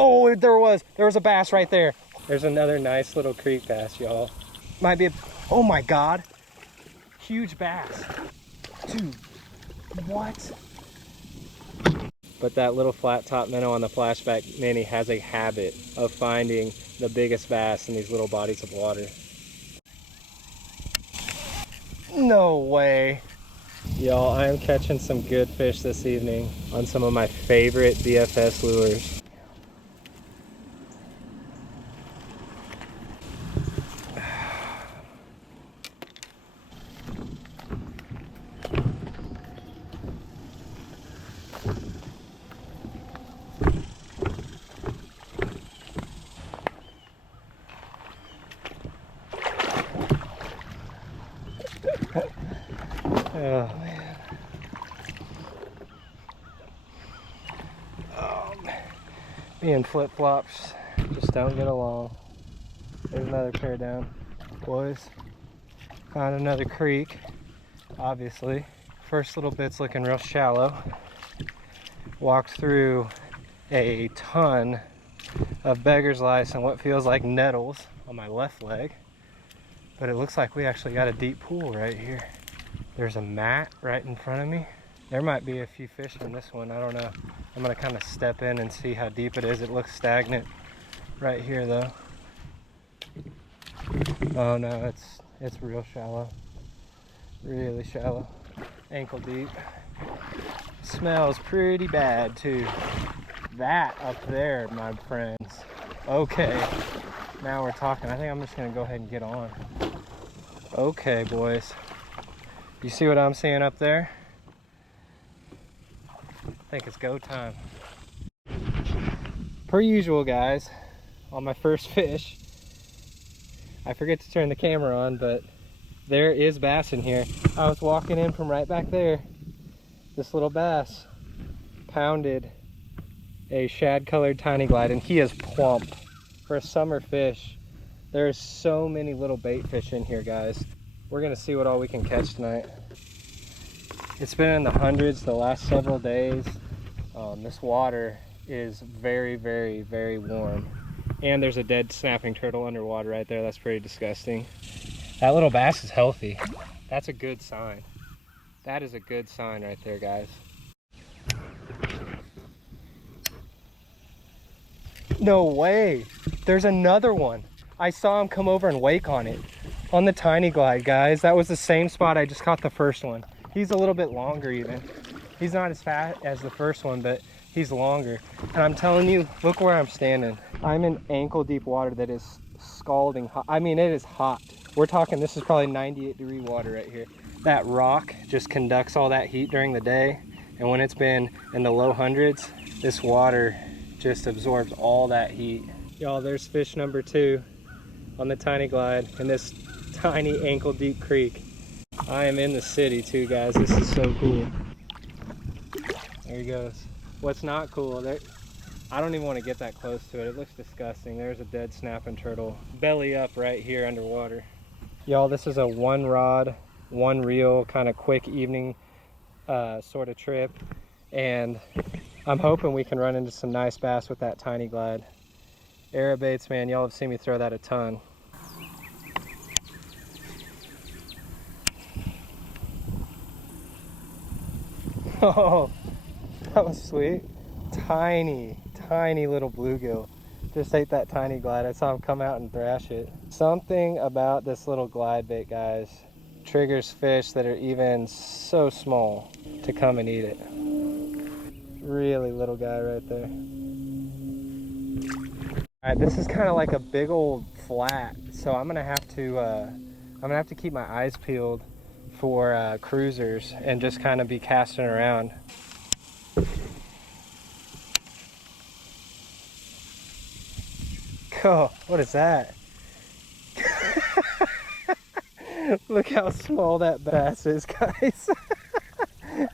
Oh, there was a bass right there. There's another nice little creek bass, y'all. Might be a, oh my God. Huge bass. Dude, what? But that little flat top minnow on the flashback mini has a habit of finding the biggest bass in these little bodies of water. No way. Y'all, I am catching some good fish this evening on some of my favorite BFS lures. Oh man. Me and flip-flops just don't get along. There's another pair down. Boys, found another creek, obviously. First little bit's looking real shallow. Walked through a ton of beggar's lice and what feels like nettles on my left leg. But it looks like we actually got a deep pool right here. There's a mat right in front of me. There might be a few fish in this one, I don't know. I'm gonna kind of step in and see how deep it is. It looks stagnant right here though. Oh no, it's real shallow. Really shallow. Ankle deep. Smells pretty bad too. That up there, my friends. Okay, now we're talking. I think I'm just gonna go ahead and get on. Okay, boys. You see what I'm seeing up there? I think it's go time. Per usual, guys, on my first fish, I forget to turn the camera on, but there is bass in here. I was walking in from right back there. This little bass pounded a shad-colored tiny glide, and he is plump for a summer fish. There's so many little bait fish in here, guys. We're gonna see what all we can catch tonight. It's been in the hundreds the last several days. This water is very, very, very warm. And there's a dead snapping turtle underwater right there. That's pretty disgusting. That little bass is healthy. That's a good sign. That is a good sign right there, guys. No way. There's another one. I saw him come over and wake on it. On the tiny glide, guys. That was the same spot I just caught the first one. He's a little bit longer even. He's not as fat as the first one, but he's longer. And I'm telling you, look where I'm standing. I'm in ankle deep water that is scalding hot. I mean, it is hot. We're talking, this is probably 98-degree water right here. That rock just conducts all that heat during the day. And when it's been in the low hundreds, this water just absorbs all that heat. Y'all, there's fish number 2 on the tiny glide in this tiny ankle deep creek. I am in the city too, guys. This is so cool. There he goes. What's not cool, I don't even want to get that close to it. It looks disgusting. There's a dead snapping turtle belly up right here underwater. Y'all, this is a 1 rod, 1 reel kind of quick evening sort of trip. And I'm hoping we can run into some nice bass with that tiny glide. Arrow baits, man, y'all have seen me throw that a ton. Oh, that was sweet. Tiny, tiny little bluegill. Just ate that tiny glide. I saw him come out and thrash it. Something about this little glide bait, guys, triggers fish that are even so small to come and eat it. Really little guy right there. All right, this is kind of like a big old flat, so I'm gonna have to keep my eyes peeled for cruisers and just kind of be casting around. Oh, what is that? Look how small that bass is, guys.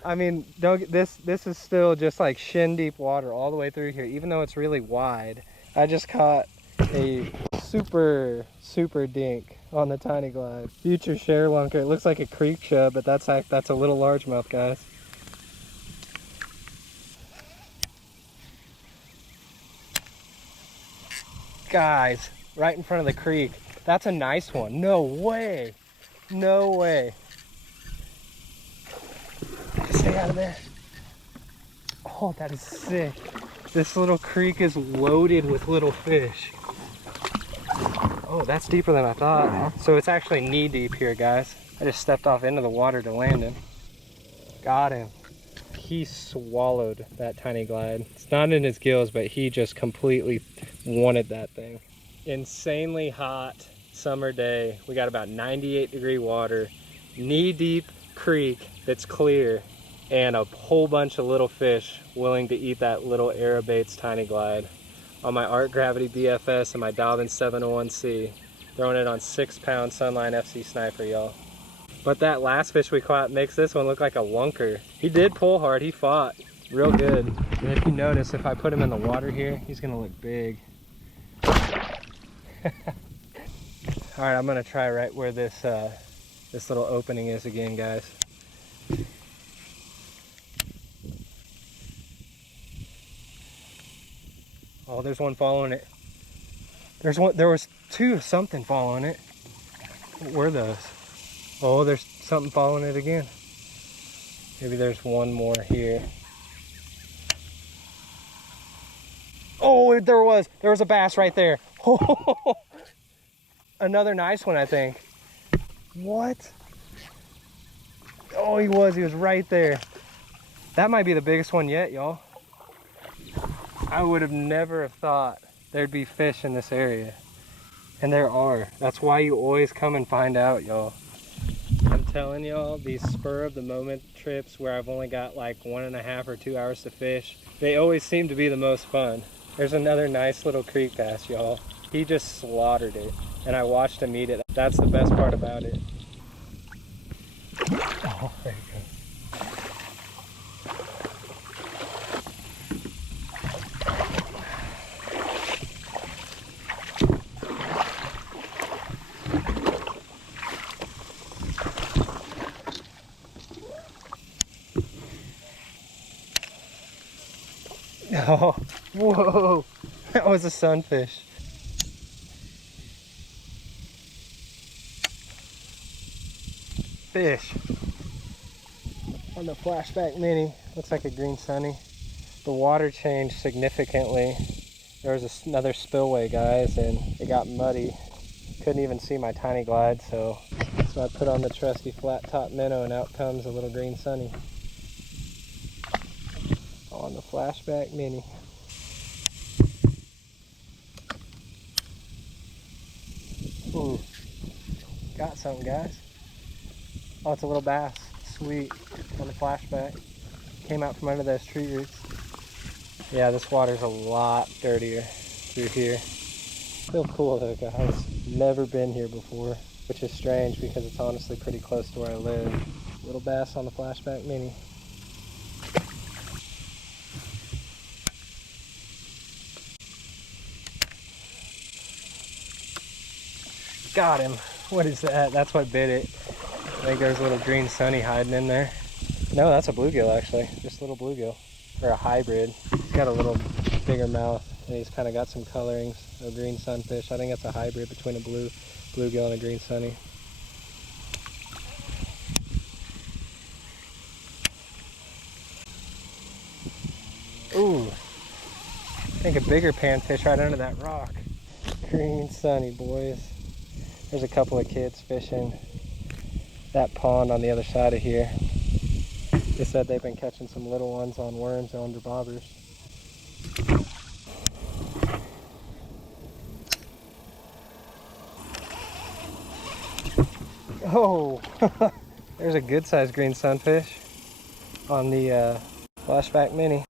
I mean, this is still just like shin deep water all the way through here, even though it's really wide. I just caught a super dink on the tiny glide. Future share lunker. It looks like a creek chub, but that's a little largemouth, guys. Guys, right in front of the creek. That's a nice one. No way. No way. Stay out of there. Oh, that is sick. This little creek is loaded with little fish. Oh, that's deeper than I thought. So it's actually knee deep here, guys. I just stepped off into the water to land him. Got him. He swallowed that tiny glide. It's not in his gills, but he just completely wanted that thing. Insanely hot summer day. We got about 98-degree water, knee deep creek that's clear, and a whole bunch of little fish willing to eat that little Aerobaits tiny glide on my Art Gravity BFS and my Dobbins 701C. Throwing it on 6-pound Sunline FC Sniper, y'all. But that last fish we caught makes this one look like a lunker. He did pull hard, he fought real good. And if you notice, if I put him in the water here, he's gonna look big. All right, I'm gonna try right where this this little opening is again, guys. Oh, there's one following it. There was two of something following it. What were those? Oh, there's something following it again. Maybe there's one more here. Oh, there was a bass right there. Another nice one, I think. What? Oh, he was right there. That might be the biggest one yet, y'all. I would have never have thought there'd be fish in this area. And there are. That's why you always come and find out, y'all. I'm telling y'all, these spur of the moment trips where I've only got like 1.5 or 2 hours to fish, they always seem to be the most fun. There's another nice little creek bass, y'all. He just slaughtered it, and I watched him eat it. That's the best part about it. Oh, there you go. Oh, whoa, that was a sunfish. Fish on the Flashback Mini. Looks like a green sunny. The water changed significantly. There was another spillway, guys, and it got muddy. Couldn't even see my tiny glide, so I put on the trusty flat top minnow, and out comes a little green sunny on the Flashback Mini. Ooh, got something, guys. Oh, it's a little bass. Sweet. On the Flashback. Came out from under those tree roots. Yeah, this water's a lot dirtier through here. Still cool though, guys. Never been here before, which is strange because it's honestly pretty close to where I live. Little bass on the Flashback Mini. Got him. What is that? That's what bit it. I think there's a little green sunny hiding in there. No, that's a bluegill actually. Just a little bluegill. Or a hybrid. He's got a little bigger mouth and he's kind of got some colorings of green sunfish. I think that's a hybrid between a bluegill and a green sunny. Ooh. I think a bigger panfish right under that rock. Green sunny, boys. There's a couple of kids fishing that pond on the other side of here. They said they've been catching some little ones on worms and under bobbers. Oh, there's a good sized green sunfish on the Flashback Mini.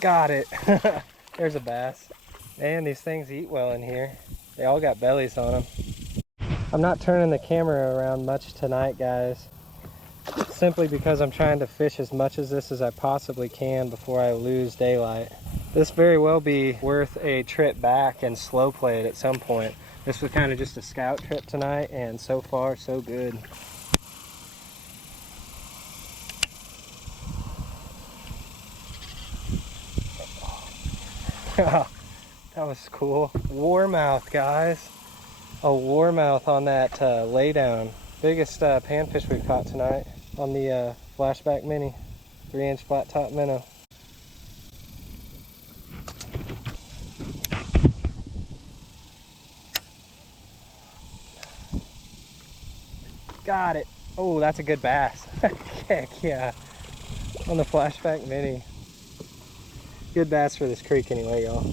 Got it. There's a bass. Man, these things eat well in here. They all got bellies on them. I'm not turning the camera around much tonight, guys, simply because I'm trying to fish as much of this as I possibly can before I lose daylight. This very well be worth a trip back and slow play it at some point. This was kind of just a scout trip tonight, and so far so good. That was cool. Warmouth, guys. A warmouth on that laydown. Biggest panfish we've caught tonight on the flashback mini. 3-inch flat top minnow. Got it. Oh, that's a good bass. Heck yeah. On the flashback mini. Good bass for this creek anyway, y'all.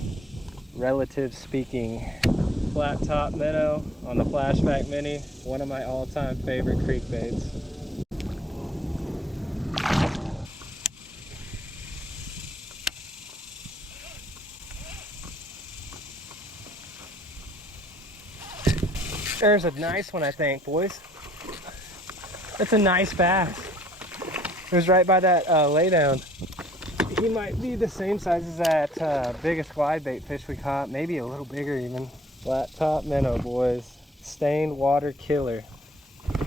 Relative speaking. Flat top minnow on the flashback mini. One of my all-time favorite creek baits. There's a nice one, I think, boys. That's a nice bass. It was right by that laydown. He might be the same size as that biggest glide bait fish we caught, maybe a little bigger even. Flat top minnow, boys. Stained water killer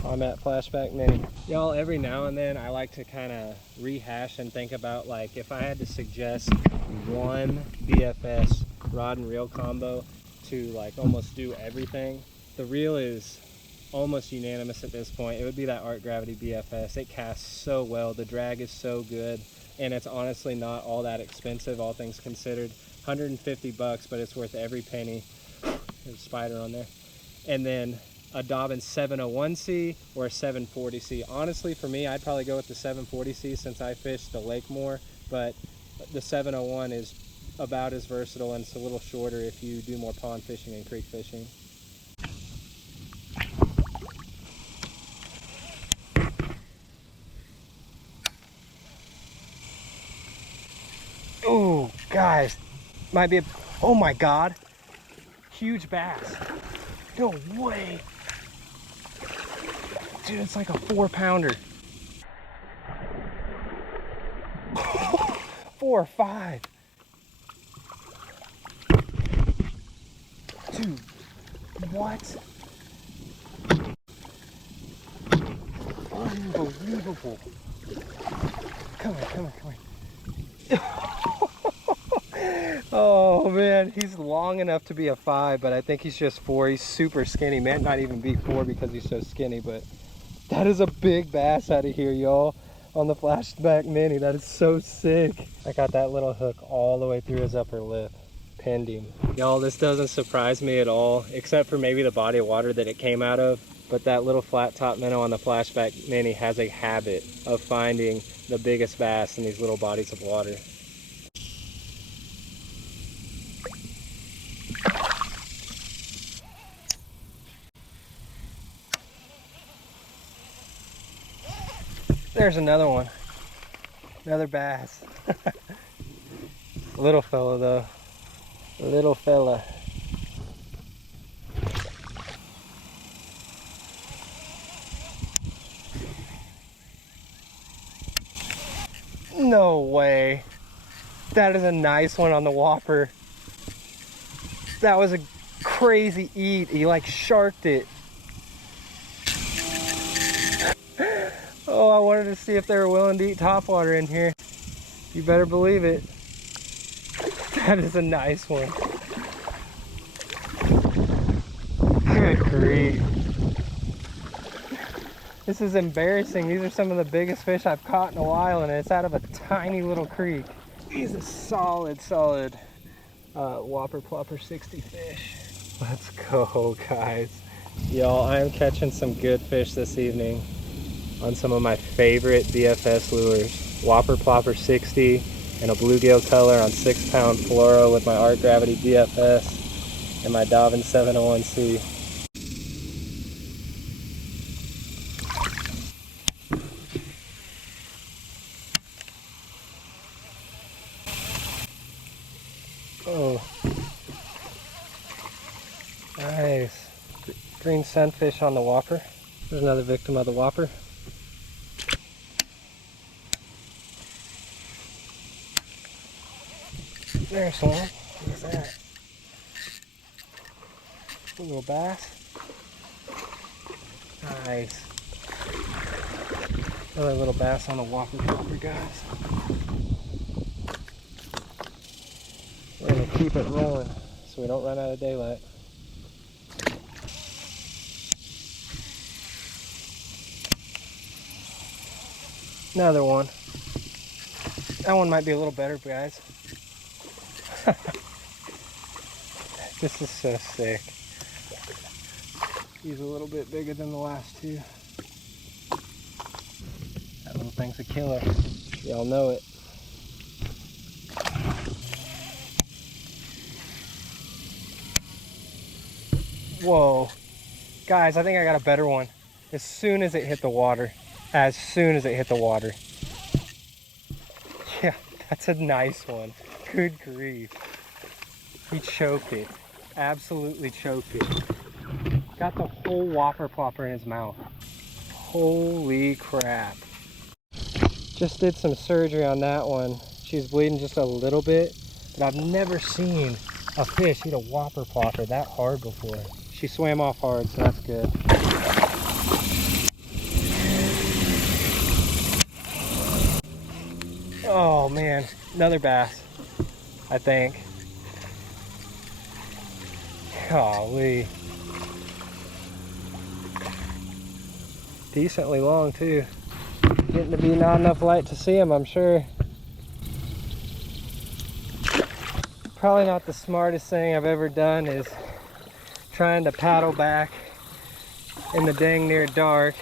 on that flashback mini. Y'all, every now and then I like to kind of rehash and think about, like, if I had to suggest one BFS rod and reel combo to like almost do everything, the reel is almost unanimous at this point. It would be that Art Gravity BFS. It casts so well, the drag is so good, and it's honestly not all that expensive, all things considered. 150 bucks, but it's worth every penny. There's a spider on there. And then a Dobbin 701C or a 740C. Honestly, for me, I'd probably go with the 740C since I fish the lake more, but the 701 is about as versatile, and it's a little shorter if you do more pond fishing and creek fishing. Oh, guys, might be a, oh my God, huge bass. No way. Dude, it's like a 4-pounder. 4 or 5. Dude, what? Unbelievable. Come on, come on, come on. Oh man, he's long enough to be a 5, but I think he's just 4. He's super skinny. Might not even be 4 because he's so skinny, but that is a big bass out of here, y'all, on the flashback mini. That is so sick. I got that little hook all the way through his upper lip. Pinned him. Y'all, this doesn't surprise me at all, except for maybe the body of water that it came out of. But that little flat top minnow on the flashback mini has a habit of finding the biggest bass in these little bodies of water. There's another one. Another bass. Little fella though. Little fella. No way. That is a nice one on the whopper. That was a crazy eat. He like sharked it. Oh, I wanted to see if they were willing to eat topwater in here. You better believe it. That is a nice one. Good grief. This is embarrassing. These are some of the biggest fish I've caught in a while, and it's out of a tiny little creek. He's a solid whopper plopper 60 fish. Let's go, guys. Y'all, I am catching some good fish this evening on some of my favorite BFS lures. Whopper plopper 60 and a bluegill color on 6-pound fluoro with my Art Gravity BFS and my Dobbin 701C. Oh, nice. Green sunfish on the whopper. There's another victim of the whopper. There's one. What's that? A little bass. Nice. Another little bass on the whopper, guys. We're gonna keep keep it rolling so we don't run out of daylight. Another one. That one might be a little better, guys. This is so sick. He's a little bit bigger than the last two. That little thing's a killer. Y'all know it. Whoa. Guys, I think I got a better one. As soon as it hit the water. As soon as it hit the water. Yeah, that's a nice one. Good grief. He choked it. Absolutely choked it. Got the whole whopper plopper in his mouth. Holy crap. Just did some surgery on that one. She's bleeding just a little bit, but I've never seen a fish eat a whopper plopper that hard before. She swam off hard, so that's good. Oh man, another bass, I think. Golly. Decently long too. Getting to be not enough light to see him, I'm sure. Probably not the smartest thing I've ever done is trying to paddle back in the dang near dark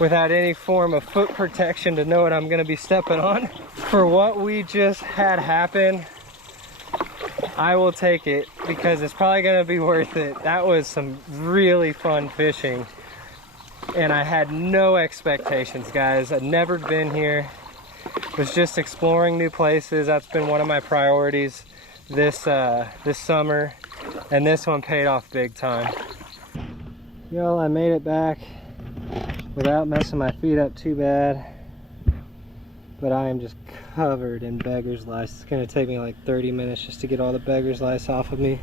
without any form of foot protection to know what I'm gonna be stepping on. For what we just had happen, I will take it because it's probably gonna be worth it. That was some really fun fishing. And I had no expectations, guys. I'd never been here. Was just exploring new places. That's been one of my priorities this summer. And this one paid off big time. Y'all, I made it back without messing my feet up too bad. But I am just covered in beggar's lice. It's gonna take me like 30 minutes just to get all the beggar's lice off of me.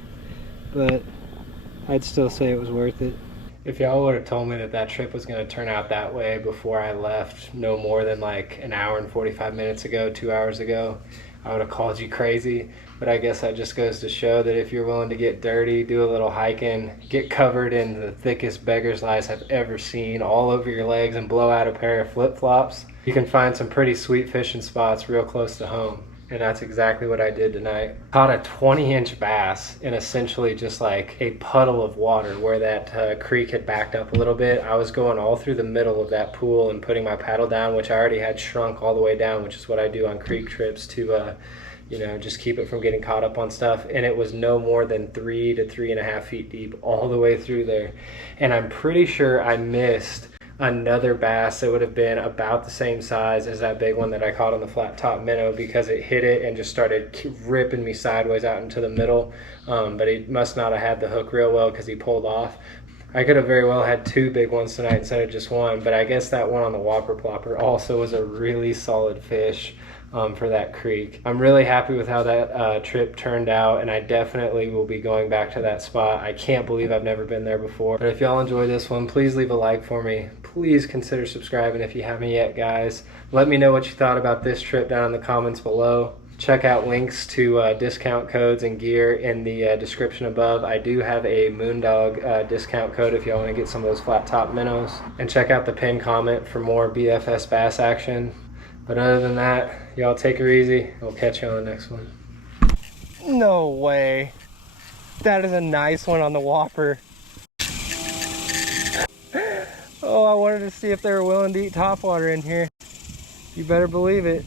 But I'd still say it was worth it. If y'all would have told me that that trip was gonna turn out that way before I left no more than like an hour and 45 minutes ago, 2 hours ago, I would have called you crazy. But I guess that just goes to show that if you're willing to get dirty, do a little hiking, get covered in the thickest beggar's lice I've ever seen all over your legs and blow out a pair of flip-flops, you can find some pretty sweet fishing spots real close to home. And that's exactly what I did tonight. Caught a 20-inch bass in essentially just like a puddle of water where that creek had backed up a little bit. I was going all through the middle of that pool and putting my paddle down, which I already had shrunk all the way down, which is what I do on creek trips to you know, just keep it from getting caught up on stuff. And it was no more than 3 to 3.5 feet deep all the way through there. And I'm pretty sure I missed another bass that would have been about the same size as that big one that I caught on the flat top minnow, because it hit it and just started ripping me sideways out into the middle. But he must not have had the hook real well because he pulled off. I could have very well had 2 big ones tonight instead of just one, but I guess that one on the whopper plopper also was a really solid fish for that creek. I'm really happy with how that trip turned out, and I definitely will be going back to that spot. I can't believe I've never been there before. But if y'all enjoy this one, please leave a like for me. Please consider subscribing if you haven't yet, guys. Let me know what you thought about this trip down in the comments below. Check out links to discount codes and gear in the description above. I do have a Moondog discount code if y'all want to get some of those flat top minnows. And check out the pinned comment for more BFS bass action. But other than that, y'all take her easy. We'll catch you on the next one. No way. That is a nice one on the whopper. Oh, I wanted to see if they were willing to eat topwater in here. You better believe it.